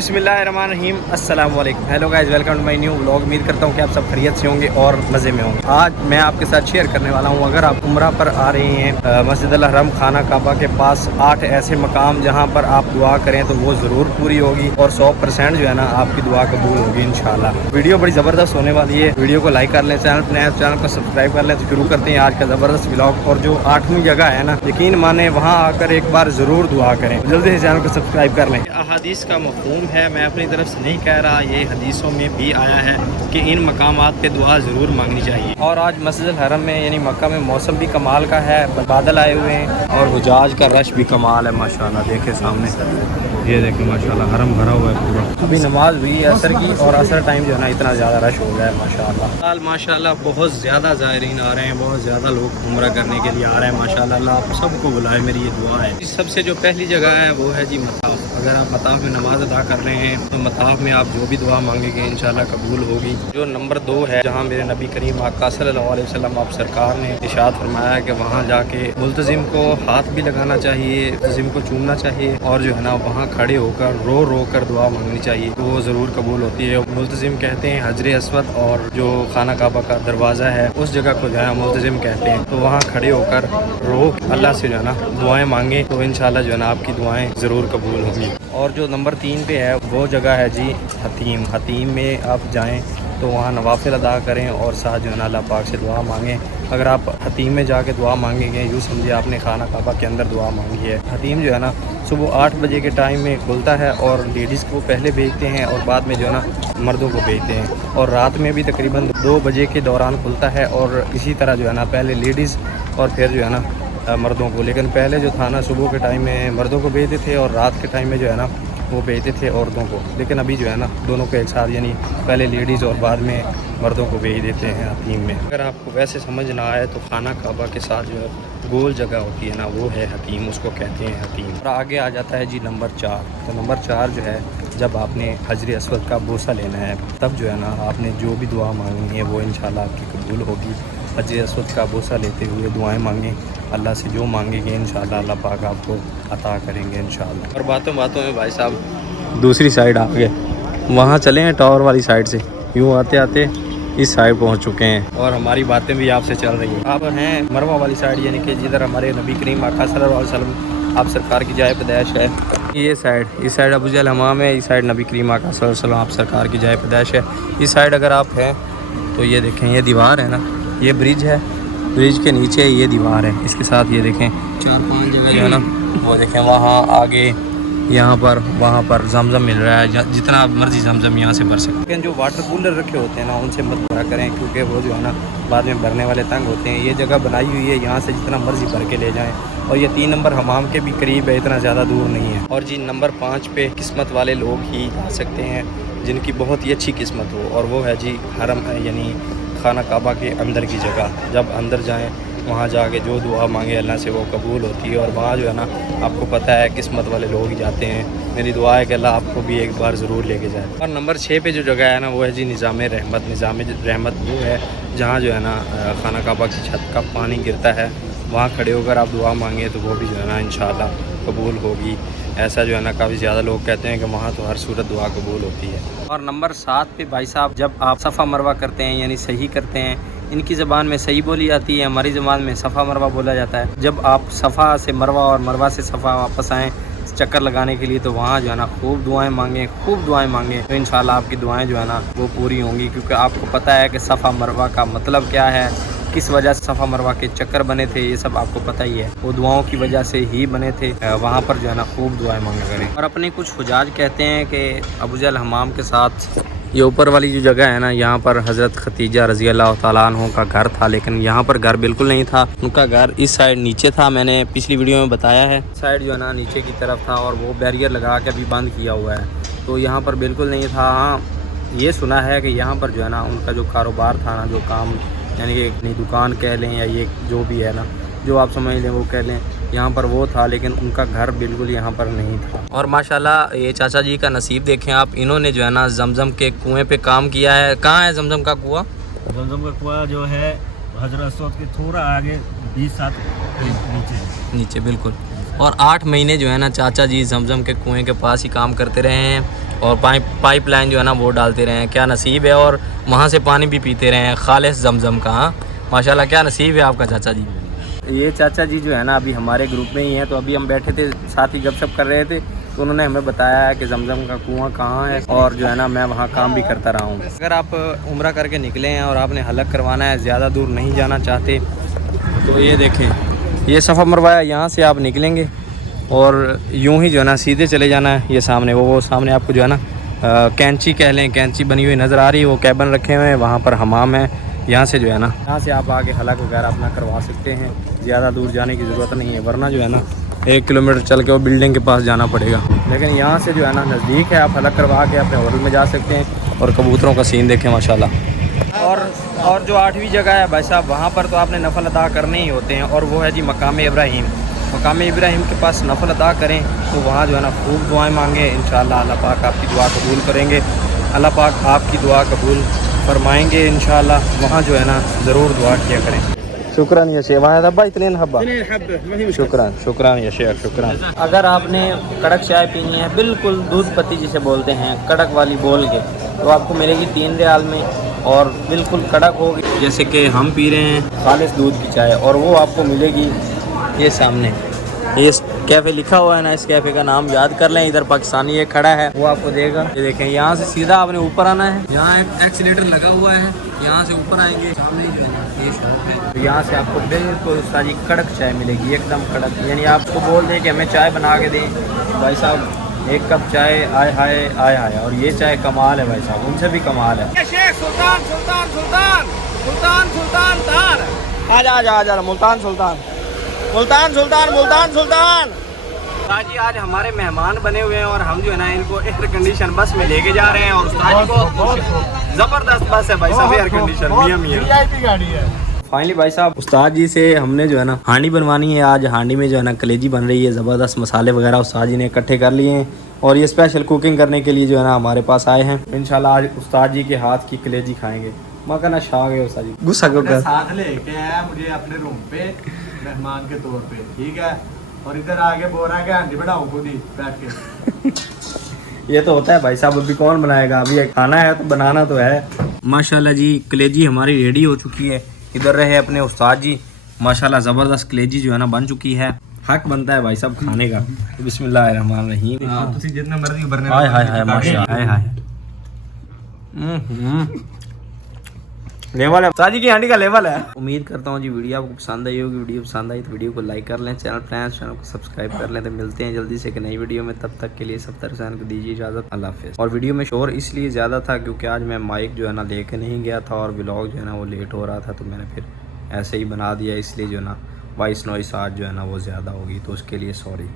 बिस्मिल्लाहिर्रहमानिर्रहीम, अस्सलाम वालेकुम। Hello guys, welcome to my new vlog. उम्मीद करता हूँ कि आप सब खैरियत से होंगे और मज़े में होंगे। आज मैं आपके साथ शेयर करने वाला हूँ, अगर आप उम्रा पर आ रहे हैं मस्जिद अल हरम खाना काबा के पास 8 ऐसे मकाम जहाँ पर आप दुआ करें तो वो ज़रूर पूरी होगी और 100% जो है ना आपकी दुआ कबूल होगी इंशाल्लाह। वीडियो बड़ी ज़बरदस्त होने वाली है। वीडियो को लाइक कर लें, चैनल को सब्सक्राइब कर लें। तो शुरू करते हैं आज का ज़बरदस्त व्लॉग। और जो 8वीं जगह है ना, यकीन माने वहाँ आकर एक बार ज़रूर दुआ करें। जल्दी से चैनल को सब्सक्राइब कर लें। अहादीस का मफ़हूम है, मैं अपनी तरफ से नहीं कह रहा, ये हदीसों में भी आया है कि इन मकामात पे दुआ ज़रूर मांगनी चाहिए। और आज मस्जिद अल हरम में यानी मक्का में मौसम भी कमाल का है, बादल आए हुए हैं और हुजाज का रश भी कमाल है माशाल्लाह। देखे सामने, ये देखें माशाल्लाह हरम भरा हुआ है पूरा। अभी नमाज हुई है असर की और असर टाइम जो है ना इतना ज़्यादा रश हो गया है माशाल्लाह। माशाल्लाह बहुत ज़्यादा ज़ायरीन आ रहे हैं, बहुत ज़्यादा लोग उम्रा करने के लिए आ रहे हैं माशाल्लाह। अल्लाह आप सबको बुलाए, मेरी ये दुआ है। सबसे जो पहली जगह है वो है जी मताफ। अगर आप मताफ में नमाज अदा कर रहे हैं तो मताफ में आप जो भी दुआ मांगेंगे इंशाल्लाह कबूल होगी। जो नंबर 2 है, जहाँ मेरे नबी करीम आका सल्लल्लाहु अलैहि वसल्लम आप सरकार ने इरशाद फरमाया कि वहाँ जाके मुल्तजिम को हाथ भी लगाना चाहिए, मुल्तजिम को चूमना चाहिए और जो है ना वहाँ खड़े होकर रो रो कर दुआ मांगनी चाहिए, तो वो ज़रूर कबूल होती है। मुल्तजिम कहते हैं हजर अस्वद, और जो खाना काबा का दरवाज़ा है उस जगह को जो है मुल्तजिम कहते हैं। तो वहाँ खड़े होकर रो अल्लाह से जो है ना दुआएँ मांगे तो इंशाल्लाह जो है ना आपकी दुआएँ ज़रूर कबूल होंगी। और जो नंबर 3 पे है वो जगह है जी हतीम। हतीम में आप जाएं तो वहाँ नवाफिल अदा करें और साथ जो है ना अल्लाह पाक से दुआ मांगें। अगर आप हतीम में जाके दुआ मांगेंगे, यूँ समझिए आपने खाना काबा के अंदर दुआ मांगी है। हतीम जो है ना सुबह 8 बजे के टाइम में खुलता है और लेडीज़ को पहले भेजते हैं और बाद में जो है ना मर्दों को भेजते हैं। और रात में भी तकरीबन 2 बजे के दौरान खुलता है और इसी तरह जो है ना पहले लेडीज़ और फिर जो है ना मर्दों को। लेकिन पहले जो था ना सुबह के टाइम में मर्दों को भेजते थे और रात के टाइम में जो है ना वो भेजते थे औरतों को। लेकिन अभी जो है ना दोनों को एक साथ, यानी पहले लेडीज़ और बाद में मर्दों को भेज देते हैं हतीम में। अगर आपको वैसे समझ ना आए तो खाना काबा के साथ जो है गोल जगह होती है ना वो है हतीम, उसको कहते हैं हतीम। और आगे आ जाता है जी नंबर 4। तो नंबर 4 जो है जब आपने हजर अस्वद का बोसा लेना है तब जो है ना आपने जो भी दुआ मांगनी है वो इंशाल्लाह आपकी कबूल होगी। हजर अस्वद का बोसा लेते हुए दुआएं मांगें, अल्लाह से जो मांगेंगे इंशाल्लाह अल्लाह पाक आपको अता करेंगे इंशाल्लाह। और बातों बातों में भाई साहब दूसरी साइड आ गए, वहाँ चले हैं टावर वाली साइड से, यूँ आते आते इस साइड पहुँच चुके हैं और हमारी बातें भी आपसे चल रही हैं। आप हैं मरवा वाली साइड, यानी कि जिधर हमारे नबी करीम आका सल्लल्लाहु अलैहि वसल्लम आप सरकार की जाए पैदाइश है। ये साइड, इस साइड अबू जहल हमाम है, इस साइड नबी करीम आका सल्लल्लाहु अलैहि वसल्लम आप सरकार की जाए पैदाइश है। इस साइड अगर आप हैं तो ये देखें, ये दीवार है ना, ये ब्रिज है, ब्रिज के नीचे ये दीवार है, इसके साथ ये देखें 4-5 जगह जो है ना वो देखें, वहाँ आगे यहाँ पर वहाँ पर जमजम मिल रहा है, जितना मर्जी जमजम यहाँ से भर सकते। लेकिन जो वाटर कूलर रखे होते हैं ना उनसे मत भरा करें, क्योंकि वो जो है ना बाद में भरने वाले तंग होते हैं। ये जगह बनाई हुई है, यहाँ से जितना मर्जी भर के ले जाएँ। और ये 3 नंबर हमाम के भी करीब है, इतना ज़्यादा दूर नहीं है। और जी नंबर 5 पे किस्मत वाले लोग ही जा सकते हैं, जिनकी बहुत ही अच्छी किस्मत हो, और वो है जी हरम, यानी खाना काबा के अंदर की जगह। जब अंदर जाएं वहाँ जाके जो दुआ मांगे अल्लाह से वो कबूल होती है। और वहाँ जो है ना आपको पता है किस्मत वाले लोग ही जाते हैं। मेरी दुआ है कि अल्लाह आपको भी एक बार ज़रूर लेके जाए। और नंबर 6 पे जो जगह है ना वो है जी निज़ाम रहमत। निज़ाम रहमत वो है जहाँ जो है ना खाना काबा की छत का पानी गिरता है, वहाँ खड़े होकर आप दुआ मांगे तो वो भी जो है ना इंशाल्लाह कबूल होगी। ऐसा जो है ना काफ़ी ज़्यादा लोग कहते हैं कि वहाँ तो हर सूरत दुआ कबूल होती है। और नंबर 7 पे भाई साहब जब आप सफ़ा मरवा करते हैं यानी सही करते हैं, इनकी ज़बान में सही बोली जाती है, हमारी ज़बान में सफ़ा मरवा बोला जाता है। जब आप सफ़ा से मरवा और मरवा से सफ़ा वापस आएँ चक्कर लगाने के लिए तो वहाँ जो है ना खूब दुआएं मांगें, खूब दुआएं मांगें, तो इंशाल्लाह आपकी दुआएं जो है ना वो पूरी होंगी। क्योंकि आपको पता है कि सफ़ा मरवा का मतलब क्या है, किस वजह से सफ़ा मरवा के चक्कर बने थे, ये सब आपको पता ही है। वो दुआओं की वजह से ही बने थे। वहाँ पर जो है ना खूब दुआएं मांगा करें। और अपने कुछ हुजाज कहते हैं कि अबू जहल हमाम के साथ ये ऊपर वाली जो जगह है ना, यहाँ पर हज़रत खतीजा रज़ी अल्लाह तआला अन्हा का घर था, लेकिन यहाँ पर घर बिल्कुल नहीं था। उनका घर इस साइड नीचे था, मैंने पिछली वीडियो में बताया है। साइड जो है ना नीचे की तरफ था और वो बैरियर लगा के अभी बंद किया हुआ है, तो यहाँ पर बिल्कुल नहीं था। हाँ ये सुना है कि यहाँ पर जो है ना उनका जो कारोबार था ना, जो काम यानी कि अपनी दुकान कह लें या ये जो भी है ना, जो आप समझ लें वो कह लें, यहाँ पर वो था, लेकिन उनका घर बिल्कुल यहाँ पर नहीं था। और माशाल्लाह ये चाचा जी का नसीब देखें आप, इन्होंने जो है ना जमजम के कुएं पे काम किया है। कहाँ है जमजम का कुआं? जमजम का कुआं जो है हजरत अस्वद के थोड़ा आगे 20 सात नीचे नीचे बिल्कुल। और 8 महीने जो है ना चाचा जी जमजम के कुएं के पास ही काम करते रहे हैं और पाइपलाइन जो है ना वो डालते रहे हैं। क्या नसीब है, और वहाँ से पानी भी पीते रहे हैं खालिस जमजम का। हाँ माशाल्लाह, क्या नसीब है आपका चाचा जी। ये चाचा जी जो है ना अभी हमारे ग्रुप में ही हैं, तो अभी हम बैठे थे साथ ही गपशप कर रहे थे, तो उन्होंने हमें बताया है कि जमजम का कुआं कहाँ है, और जो है ना मैं वहाँ काम भी करता रहा हूँ। अगर आप उम्रा करके निकले हैं और आपने हलक करवाना है, ज़्यादा दूर नहीं जाना चाहते, तो ये देखें, ये सफ़ा मरवाया, यहाँ से आप निकलेंगे और यूं ही जो है ना सीधे चले जाना है। ये सामने वो सामने आपको जो है ना कैंची कह लें, कैंची बनी हुई नज़र आ रही है, वो कैबन रखे हुए हैं, वहाँ पर हमाम है। यहाँ से जो है ना, यहाँ से आप आगे हलक वगैरह अपना करवा सकते हैं, ज़्यादा दूर जाने की ज़रूरत नहीं है, वरना जो है ना 1 किलोमीटर चल के वो बिल्डिंग के पास जाना पड़ेगा। लेकिन यहाँ से जो है ना नज़दीक है, आप हलक करवा के अपने होटल में जा सकते हैं और कबूतरों का सीन देखें माशाल्लाह। और जो 8वीं जगह है भाई साहब, वहाँ पर तो आपने नफल अदा करने ही होते हैं, और वो है जी मकाम इब्राहिम। मकाम इब्राहिम के पास नफल अदा करें तो वहाँ जो है ना खूब दुआएं मांगे, इंशाअल्लाह अल्लाह पाक आपकी दुआ कबूल करेंगे, अल्लाह पाक आपकी दुआ कबूल फरमाएंगे इंशाअल्लाह। वहाँ जो है ना ज़रूर दुआ किया करें। शुक्रान या शेख, वहाँ हब्बा इतने हब्बा, शुक्रान शुक्रान या शेख, शुक्रान। अगर आपने कड़क चाय पीनी है, बिल्कुल दूध पत्ती जिसे बोलते हैं, कड़क वाली बोल के, तो आपको मिलेगी 3 रियाल में, और बिल्कुल कड़क होगी जैसे कि हम पी रहे हैं खालिस दूध की चाय, और वो आपको मिलेगी ये सामने। ये कैफ़े लिखा हुआ है ना, इस कैफ़े का नाम याद कर लें, इधर पाकिस्तानी ये खड़ा है, वो आपको देगा। ये देखें, यहाँ से सीधा आपने ऊपर आना है, यहाँ एक एक्सीलेटर लगा हुआ है, यहाँ से ऊपर आएंगे, सामने जो है ना ये शॉप है, तो यहाँ से आपको बिल्कुल सारी कड़क चाय मिलेगी, एकदम कड़क। यानी आपको बोल दें कि हमें चाय बना के दें, भाई साहब 1 कप चाय, आय हाय आय हाय, और ये चाय कमाल है भाई साहब, उनसे भी कमाल है। शेख सुल्तान सुल्तान सुल्तान सुल्तान सुल्तान तार, आजा मुल्तान सुल्तान मुल्तान सुल्तान मुल्तान सुल्तान। जी आज हमारे मेहमान बने हुए हैं, और हम जो है ना इनको एयर कंडीशन बस में लेके जा रहे हैं, और उस्ताद को जबरदस्त बस है भाई साहब, एयर कंडीशन मियां गाड़ी है। फाइनली भाई साहब उस्ताद जी से हमने जो है ना हांडी बनवानी है। आज हांडी में जो है ना कलेजी बन रही है, ज़बरदस्त मसाले वगैरह उस्ताद जी ने इकट्ठे कर लिए हैं, और ये स्पेशल कुकिंग करने के लिए जो है ना हमारे पास आए हैं। इंशाल्लाह आज उस्ताद जी के हाथ की कलेजी खाएंगे। मगर ना शाग है उस्ताद जी, गुस्सा क्यों कर साथ लेके आया मुझे अपने रूम पे मेहमान के तौर पे, ठीक है, और इधर आके बोल रहा है कि हांडी बनाओ खुद ही बैठ के। ये तो होता है भाई साहब, अभी कौन बनाएगा, अभी खाना है तो बनाना तो है। माशाल्लाह जी कलेजी हमारी रेडी हो चुकी है। इधर रहे अपने उस्ताद जी, माशाल्लाह ज़बरदस्त कलेजी जो है ना बन चुकी है। हक बनता है भाई साहब खाने का। बिस्मिल्लाहिर्रहमानिर्रहीम। जितना मर्जी भरने, हाय हाय हाय माशाल्लाह, हाय हाय लेवल है उस्ताद जी की हांडी का, लेवल है। उम्मीद करता हूँ जी वीडियो आपको पसंद आई होगी। वीडियो पसंद आई तो वीडियो को लाइक कर लें, चैनल को सब्सक्राइब कर लें। तो मिलते हैं जल्दी से एक नई वीडियो में, तब तक के लिए सब तरह को दीजिए इजाज़त, अल्लाह हाफ़िज़। और वीडियो में शोर इसलिए ज़्यादा था क्योंकि आज मैं माइक जो है ना लेके नहीं गया था, और व्लॉग जो है ना वो लेट हो रहा था, तो मैंने फिर ऐसे ही बना दिया, इसलिए जो है ना वॉइस नॉइस आज जो है ना वो ज़्यादा होगी, तो उसके लिए सॉरी।